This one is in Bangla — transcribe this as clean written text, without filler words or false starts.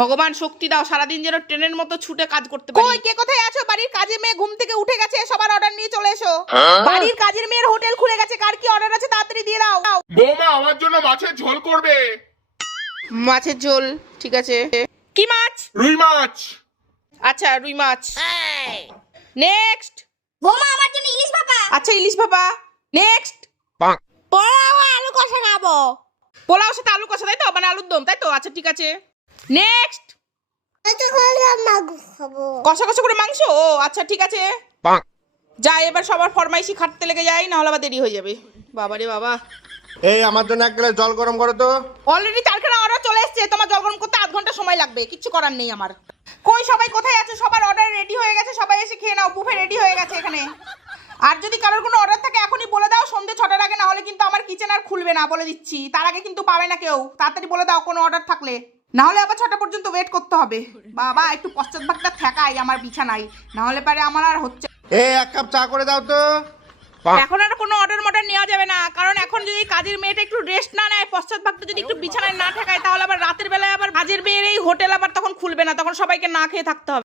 ভগবান শক্তি দাও, সারাদিন যেন ট্রেনের মতো ছুটে কাজ করতে পারি। কই কে কোথায় আছো? বাড়ির কাজের মেয়ে ঘুম থেকে উঠে গেছে, সবার অর্ডার নিয়ে চলে এসো। বাড়ির কাজের মেয়ের হোটেল খুলে গেছে, কার কি অর্ডার আছে তাড়াতাড়ি দিয়ে দাও। বৌমা আমার জন্য মাছের ঝোল করবে। মাছের ঝোল, ঠিক আছে। কি মাছ? রুই মাছ। আচ্ছা রুই মাছ। নেক্সট। বৌমা আমার জন্য ইলিশ ভাপা। আচ্ছা ইলিশ ভাপা। নেক্সট। পোলাও আলু কষা খাবো। পোলাও সাথে আলু কষা, তাই তো? মানে আলুর দম, তাই তো? আচ্ছা ঠিক আছে। নেক্সট। কষা কষা করে মাংস, ও আচ্ছা ঠিক আছে। যাই এবার সবার ফরমাইশি খাটতে লেগে যাই, না হলে আবার দেরি হয়ে যাবে। বাবা রে বাবা। এই আমার জন্য এক গ্লাস জল গরম করো তো। অলরেডি 4খানা অর্ডার চলে এসেছে, তোমার জল গরম করতে 8 ঘন্টা সময় লাগবে, কিচ্ছু করার নেই আমার। কই সবাই কোথায় আছো? সবার অর্ডার রেডি হয়ে গেছে, সবাই এসে খেয়ে নাও, বুফে রেডি হয়ে গেছে এখানে। আর যদি কারোর কোনো অর্ডার থাকে এখনই বলে দাও, সন্ধ্যে 6টার আগে, না হলে কিন্তু আমার কিচেন আর খুলবে না, বলে দিচ্ছি। তার আগে কিন্তু পাবে না কেউ, তাড়াতাড়ি বলে দাও কোনো অর্ডার থাকলে, না হলে আবার 6টা পর্যন্ত ওয়েট করতে হবে। বাবা একটু পশ্চাৎভাগটা ঠেকাই আমার বিছানায়, না হলে পারে আমার আর হচ্ছে। এই এক কাপ চা করে দাও তো। এখন আর কোনো অর্ডার মর্ডার নেওয়া যাবে না, কারণ এখন যদি কাজের মেয়েটা একটু রেস্ট না নেয়, পশ্চাৎভাগটা যদি একটু বিছানায় না ঠেকায়, তাহলে আবার রাতের বেলায় আবার কাজের মেয়ের এই হোটেল আবার তখন খুলবে না, তখন সবাইকে না খেয়ে থাকতে হবে।